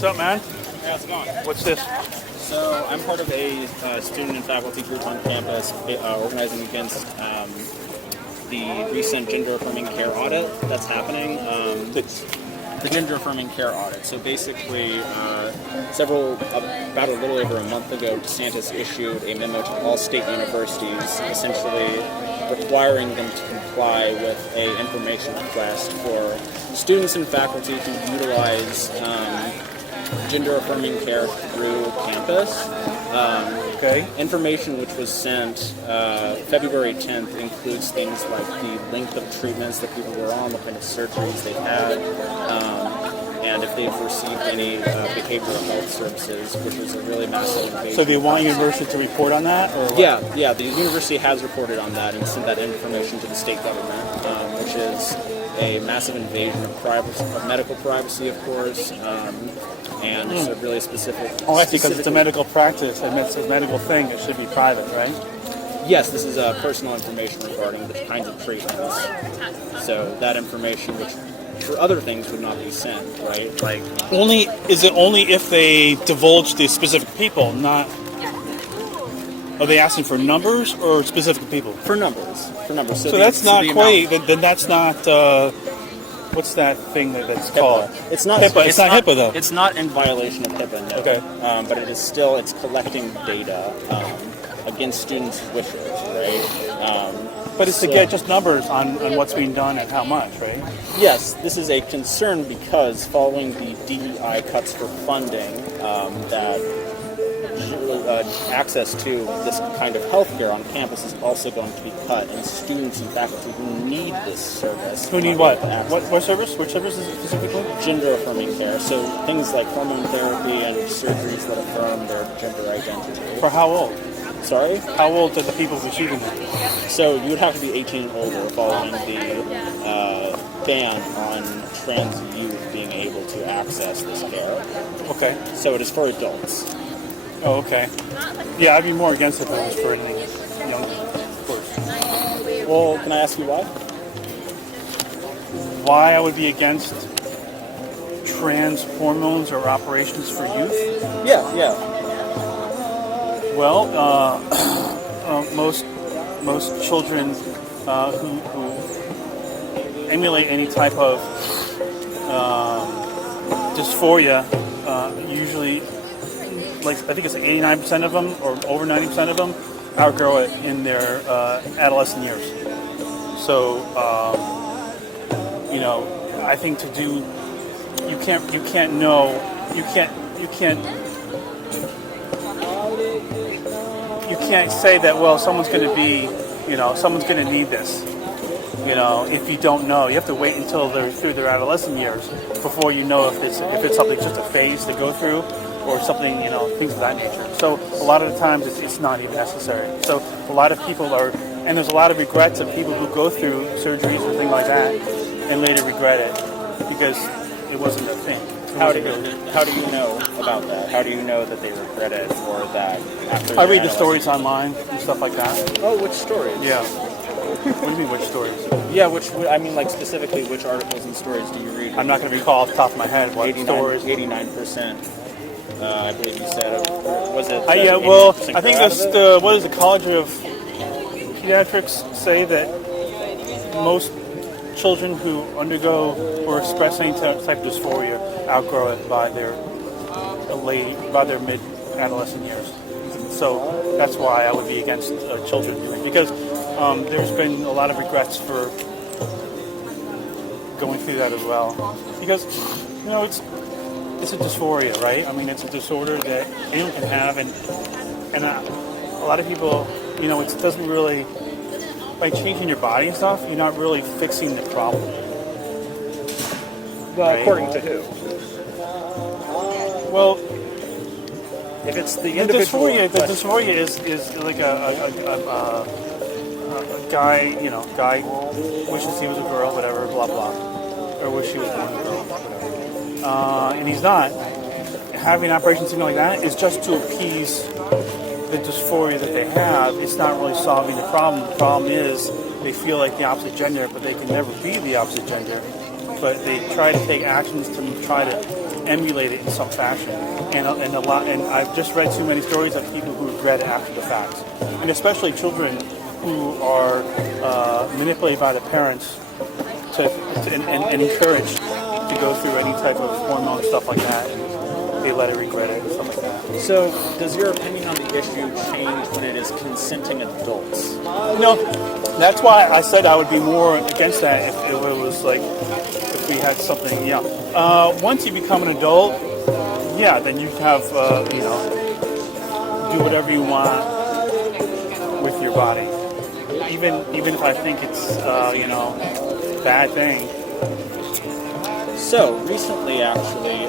What's up, man? Yeah, how's it going? What's this? So I'm part of a student and faculty group on campus organizing against the recent gender-affirming care audit that's happening. The gender-affirming care audit. So basically, about a little over a month ago, DeSantis issued a memo to all state universities, essentially requiring them to comply with a information request for students and faculty who utilize gender-affirming care through campus. Information which was sent February 10th includes things like the length of treatments that people were on, what kind of surgeries they had, and if they've received any behavioral health services, which was a really massive invasion. So do you want university to report on that? Or what? Yeah, the university has reported on that and sent that information to the state government, which is a massive invasion of privacy, of medical privacy, of course, and it's a really specific... Oh, that's because it's a medical practice, and it's a medical thing, it should be private, right? Yes, this is personal information regarding the kinds of treatments. So that information, which for other things would not be sent, right? Like Is it only if they divulge the specific people, not... Are they asking for numbers or specific people? For numbers. So that's not quite... Then that's not... what's that thing that's called? It's not HIPAA. It's not HIPAA, though. It's not in violation of HIPAA, no. Okay. But it is still, it's collecting data against students' wishes, right? But it's to get just numbers on what's being done and how much, right? Yes, this is a concern because following the DEI cuts for funding, that access to this kind of healthcare on campus is also going to be cut, and students and faculty who need this service. Who need what? What service? Which service is it specifically? Gender-affirming care. So things like hormone therapy and surgeries that affirm their gender identity. For how old? Sorry? How old are the people receiving it? So you would have to be 18 and older following the ban on trans youth being able to access this care. Okay. So it is for adults. Oh, okay. Yeah, I'd be more against it if it was for anything young, of course. Well, can I ask you why? Why I would be against trans hormones or operations for youth? Yeah. Well, most children who emulate any type of dysphoria usually, like I think it's 89% of them or over 90% of them outgrow it in their adolescent years. So I think you can't say that, well, someone's going to need this. If you don't know, you have to wait until they're through their adolescent years before you know if it's something just a phase to go through or something, things of that nature. So a lot of the times it's not even necessary. So a lot of people and there's a lot of regrets of people who go through surgeries or things like that and later regret it because it wasn't a thing. How do you know about that? How do you know that they regret it or that after I read the stories online and stuff like that. Oh, which stories? Yeah. What do you mean, which stories? Yeah, specifically, which articles and stories do you read? I'm not going to recall off the top of my head what stories. 89%. I believe you said. Was it? I think what does the College of Pediatrics say that most children who undergo or express any type of dysphoria outgrow it by their mid-adolescent years. So that's why I would be against children doing it, because there's been a lot of regrets for going through that as well. Because it's a dysphoria, right? I mean, it's a disorder that anyone can have, and a lot of people, it doesn't really, by changing your body and stuff, you're not really fixing the problem. Well, right? According to who? Well, if it's the individual, the dysphoria is like a guy, guy wishes he was a girl, whatever, blah blah, or wish he was born a girl, whatever. And he's not. Having operations, something like that, is just to appease the dysphoria that they have. It's not really solving the problem. The problem is they feel like the opposite gender, but they can never be the opposite gender. But they try to take actions to try to emulate it in some fashion. And I've just read too many stories of people who regret it after the fact, and especially children who are manipulated by the parents and encouraged to go through any type of hormone stuff like that, and they let it regret it and stuff like that. So, does your opinion on the issue change when it is consenting adults? No, that's why I said I would be more against that if it was like, if we had something, yeah. Once you become an adult, yeah, then you have, do whatever you want with your body. Even if I think it's, bad thing. So, recently, actually,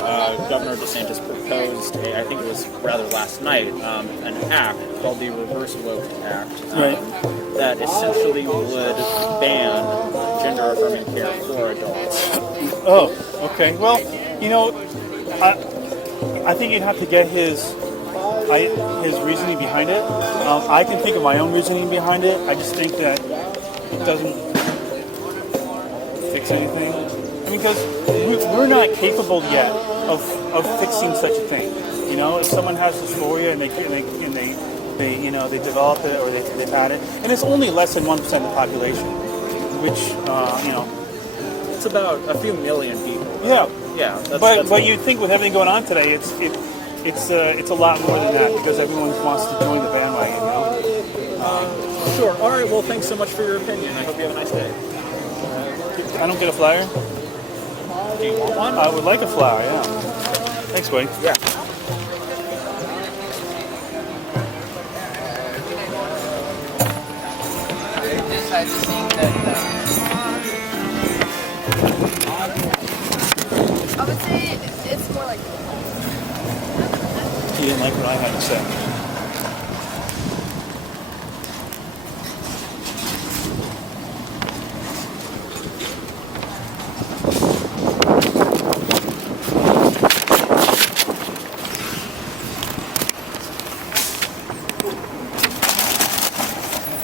Governor DeSantis proposed, I think it was rather last night, an act called the Reverse Woke Act that essentially would ban gender-affirming care for adults. Oh, okay. Well, I think you'd have to get his reasoning behind it. I can think of my own reasoning behind it. I just think that it doesn't fix anything. I mean, because we're not capable yet of fixing such a thing. If someone has dysphoria and they develop it or they've had it, and it's only less than 1% of the population, which it's about a few million people. Yeah. That's but you'd think with everything going on today, it's a lot more than that because everyone wants to join the bandwagon. Sure. All right. Well, thanks so much for your opinion. I hope you have a nice day. I don't get a flyer. Do you want one? I would like a flower, yeah. Thanks, buddy. Yeah. I've seen that. I would say it's more like. He didn't like what I had to say.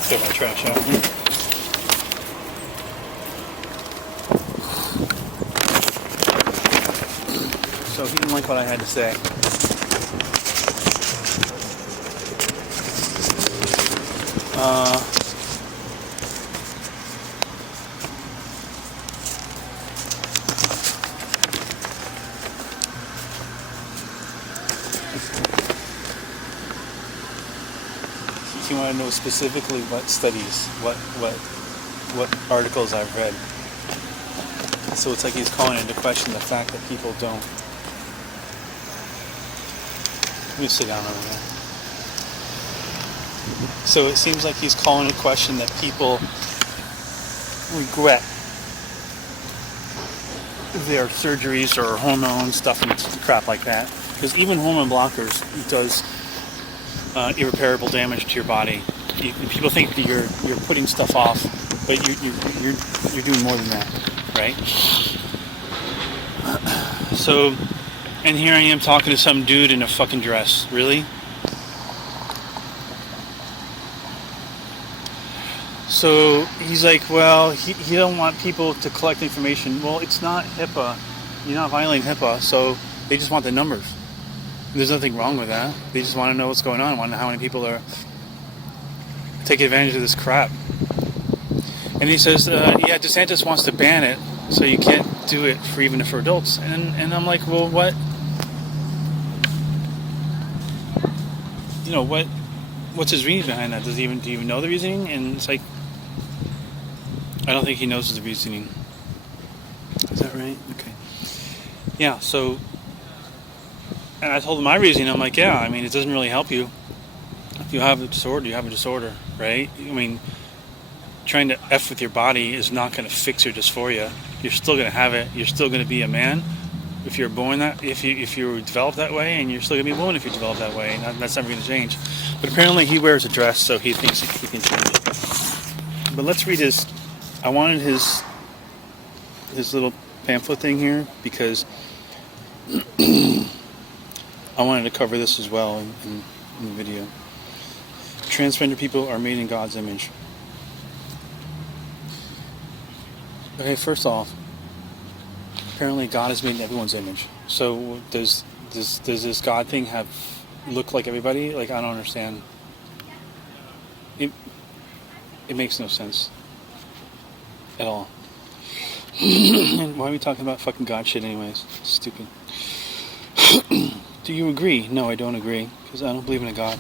Get my trash out here. So he didn't like what I had to say. You want to know specifically what studies, what articles I've read. So it's like he's calling into question the fact that people don't. Let me sit down over there. So it seems like he's calling into question that people regret their surgeries or hormone stuff and crap like that. Because even hormone blockers does irreparable damage to your body. People think that you're putting stuff off, but you're doing more than that, right? So, and here I am talking to some dude in a fucking dress. Really? So he's like, well, he don't want people to collect information. Well, it's not HIPAA. You're not violating HIPAA, so they just want the numbers. There's nothing wrong with that. They just want to know what's going on. Want to know how many people are taking advantage of this crap. And he says, yeah, DeSantis wants to ban it, so you can't do it even for adults. And I'm like, well, what? What's his reasoning behind that? Do you even know the reasoning? And it's like, I don't think he knows the reasoning. Is that right? Okay. Yeah. So. And I told him my reasoning. I'm like, yeah, I mean, it doesn't really help you. If you have a disorder, you have a disorder, right? I mean, trying to F with your body is not going to fix your dysphoria. You're still going to have it. You're still going to be a man if you're born that. If you develop that way, and you're still going to be a woman if you develop that way. And that's never going to change. But apparently, he wears a dress, so he thinks he can change it. But let's read his. I wanted his little pamphlet thing here because. I wanted to cover this as well in the video. Transgender people are made in God's image. Okay, first off, Apparently, God is made in everyone's image. So does this God thing look like everybody? Like, I don't understand. It makes no sense at all. Why are we talking about fucking God shit anyways? Stupid. Do you agree? No, I don't agree, because I don't believe in a God.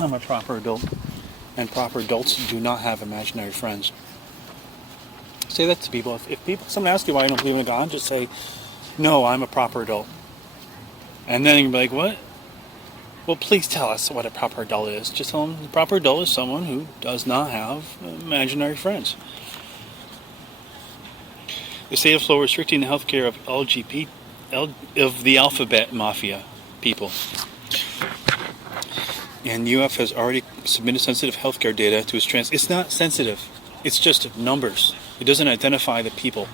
I'm a proper adult, and proper adults do not have imaginary friends. Say that to people. If someone asks you why you don't believe in a God, just say, no, I'm a proper adult. And then you'll be like, what? Well, please tell us what a proper adult is. Just tell them a proper adult is someone who does not have imaginary friends. The state of Florida restricting the healthcare of of the alphabet mafia people. And UF has already submitted sensitive healthcare data to its It's not sensitive. It's just numbers. It doesn't identify the people.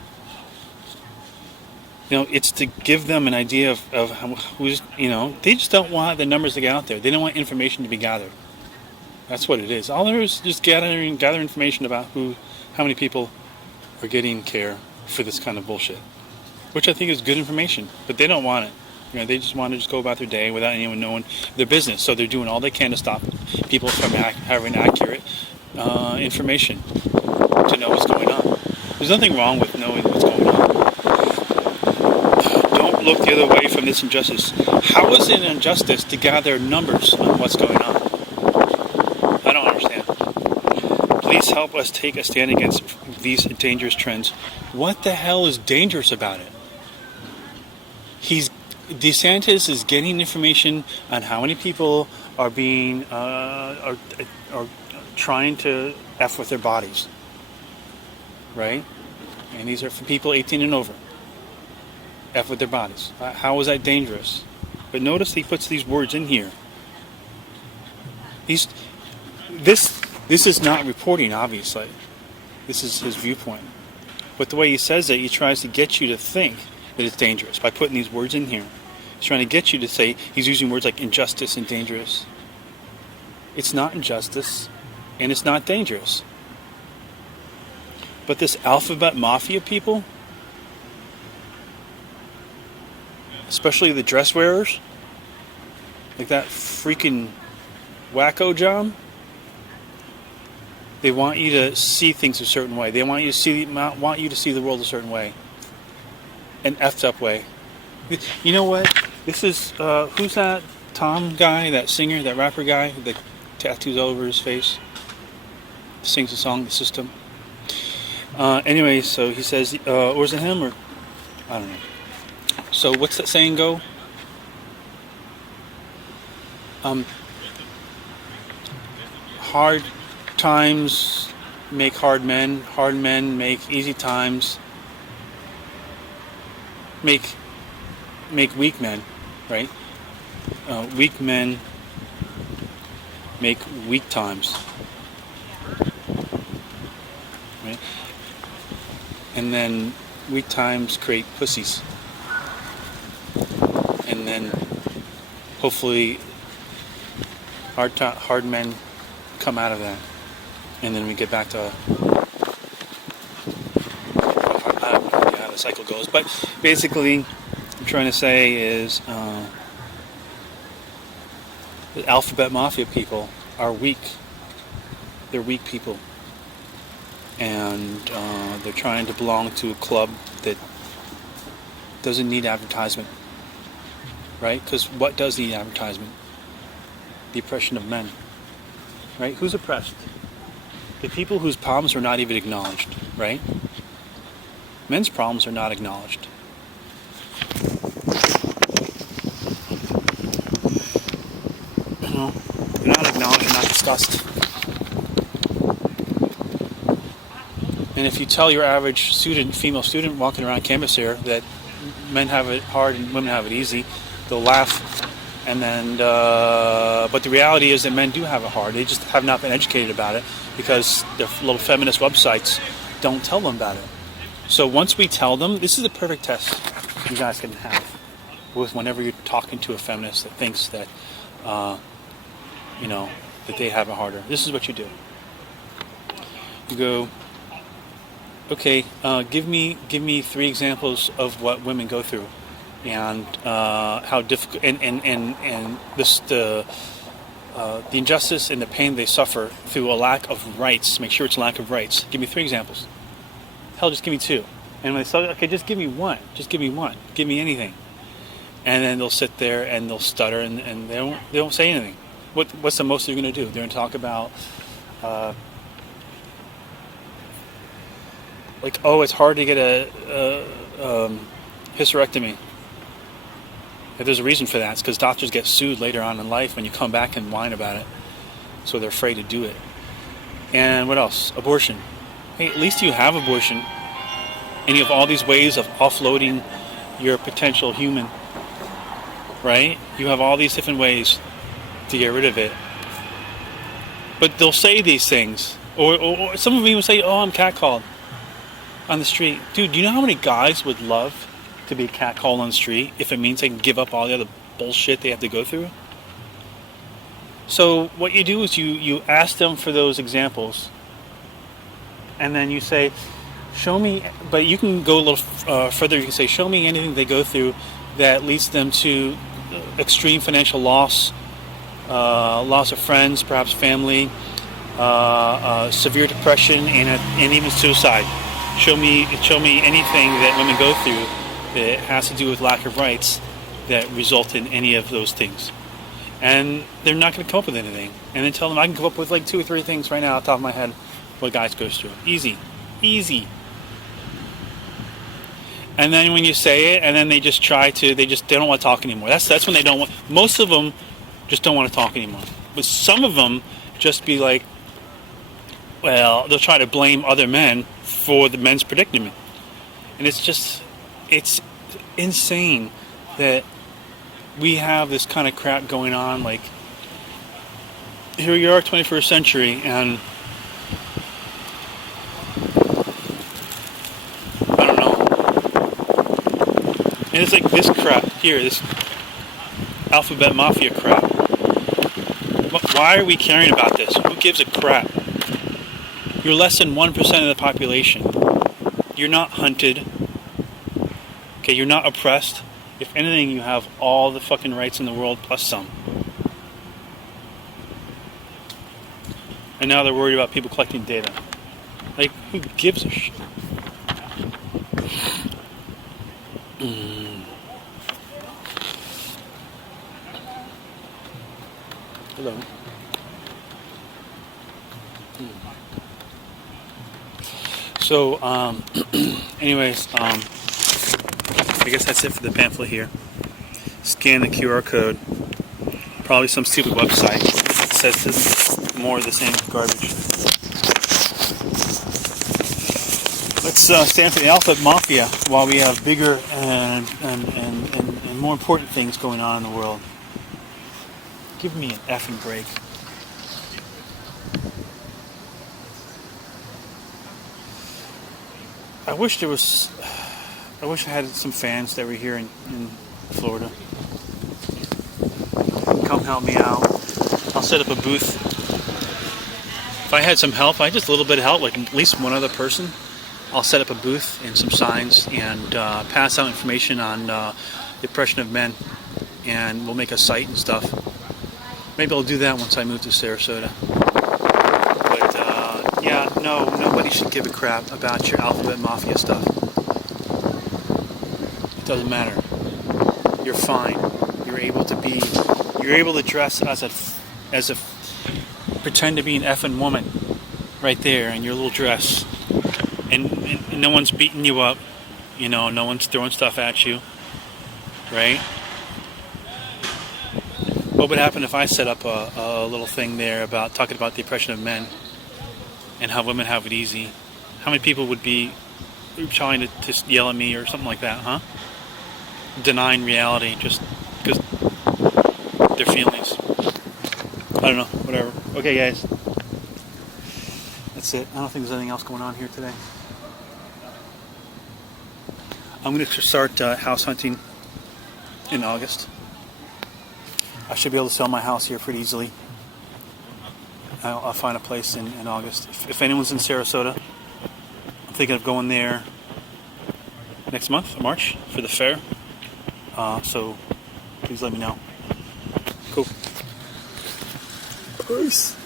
It's to give them an idea of who's, they just don't want the numbers to get out there. They don't want information to be gathered. That's what it is. All there is just gather information about how many people are getting care for this kind of bullshit. Which I think is good information, but they don't want it. They just want to just go about their day without anyone knowing their business. So they're doing all they can to stop people from having accurate information to know what's going on. There's nothing wrong with knowing what's going on. Don't look the other way from this injustice. How is it an injustice to gather numbers on what's going on? I don't understand. Please help us take a stand against these dangerous trends. What the hell is dangerous about it? DeSantis is getting information on how many people are being are trying to F with their bodies, right? And these are for people 18 and over. F with their bodies. How is that dangerous? But notice he puts these words in here. This is not reporting, obviously. This is his viewpoint. But the way he says it, he tries to get you to think that it's dangerous by putting these words in here. He's trying to get you to say, he's using words like injustice and dangerous. It's not injustice, and it's not dangerous. But this alphabet mafia people, especially the dress wearers, like that freaking wacko John, they want you to see things a certain way. They want you to see the world a certain way. An effed up way. You know what? This is, who's that Tom guy, that singer, that rapper guy, the tattoos all over his face, sings the song, The System. Anyway, so he says, or is it him, or, I don't know. So what's that saying go? Hard times make hard men make easy times, make weak men, right? Weak men make weak times, right? And then weak times create pussies, and then hopefully hard men come out of that, and then we get back to I don't know how the cycle goes, but basically what I'm trying to say is the alphabet mafia people are weak. They're weak people, and they're trying to belong to a club that doesn't need advertisement, right? Because what does need advertisement? The oppression of men, right? Who's oppressed? The people whose problems are not even acknowledged, right? Men's problems are not acknowledged. They're not acknowledged, not discussed. And if you tell your average student, female student walking around campus here, that men have it hard and women have it easy, they'll laugh. And then, but the reality is that men do have it hard. They just have not been educated about it because the little feminist websites don't tell them about it. So once we tell them, this is the perfect test you guys can have with whenever you're talking to a feminist that thinks that, that they have it harder. This is what you do. You go, okay, give me 3 examples of what women go through, and how difficult, and this the injustice and the pain they suffer through a lack of rights. Make sure it's a lack of rights. Give me 3 examples. Hell, just give me 2. And when they say, okay, just give me one. Just give me one. Give me anything. And then they'll sit there and they'll stutter and they don't say anything. What's the most they're going to do? They're going to talk about like, oh, it's hard to get a hysterectomy. If there's a reason for that, it's because doctors get sued later on in life when you come back and whine about it. So they're afraid to do it. And what else? Abortion. Hey, at least you have abortion. And you have all these ways of offloading your potential human. Right? You have all these different ways to get rid of it. But they'll say these things. Or some of them even say, oh, I'm catcalled on the street. Dude, do you know how many guys would love to be catcalled on the street if it means they can give up all the other bullshit they have to go through? So what you do is you ask them for those examples, and then you say, show me, but you can go a little further. You can say, show me anything they go through that leads them to extreme financial loss, loss of friends, perhaps family, severe depression, and even suicide. Show me anything that women go through that has to do with lack of rights that result in any of those things. And they're not going to come up with anything. And then tell them I can come up with like 2 or 3 things right now off the top of my head what guys goes through. Easy. And then when you say it, and then they just they don't want to talk anymore. That's when they don't want. Most of them just don't want to talk anymore. But some of them just be like, well, they'll try to blame other men for the men's predicament. And it's insane that we have this kind of crap going on. Like, here you are, 21st century, and I don't know. And it's like this crap here, this alphabet mafia crap. Why are we caring about this? Who gives a crap? You're less than 1% of the population. You're not hunted. Okay, you're not oppressed. If anything, you have all the fucking rights in the world plus some. And now they're worried about people collecting data. Like, who gives a shit? Hello. So, anyways, I guess that's it for the pamphlet here. Scan the QR code. Probably some stupid website that says more of the same garbage. Let's stand for the alphabet mafia while we have bigger and more important things going on in the world. Give me an effing break. I wish I had some fans that were here in Florida. Come help me out. I'll set up a booth. If I had some help, just a little bit of help, like at least one other person, I'll set up a booth and some signs and pass out information on the oppression of men, and we'll make a site and stuff. Maybe I'll do that once I move to Sarasota. But yeah, no, nobody should give a crap about your alphabet mafia stuff. It doesn't matter. You're fine. You're able to dress as a pretend to be an effing woman right there in your little dress, and no one's beating you up, no one's throwing stuff at you, right? What would happen if I set up a little thing there about talking about the oppression of men and how women have it easy? How many people would be trying to just yell at me or something like that, huh? Denying reality just because their feelings. I don't know, whatever. Okay, guys. That's it. I don't think there's anything else going on here today. I'm going to start house hunting in August. I should be able to sell my house here pretty easily. I'll find a place in August. If anyone's in Sarasota, thinking of going there next month, March, for the fair. So please let me know. Cool. Peace.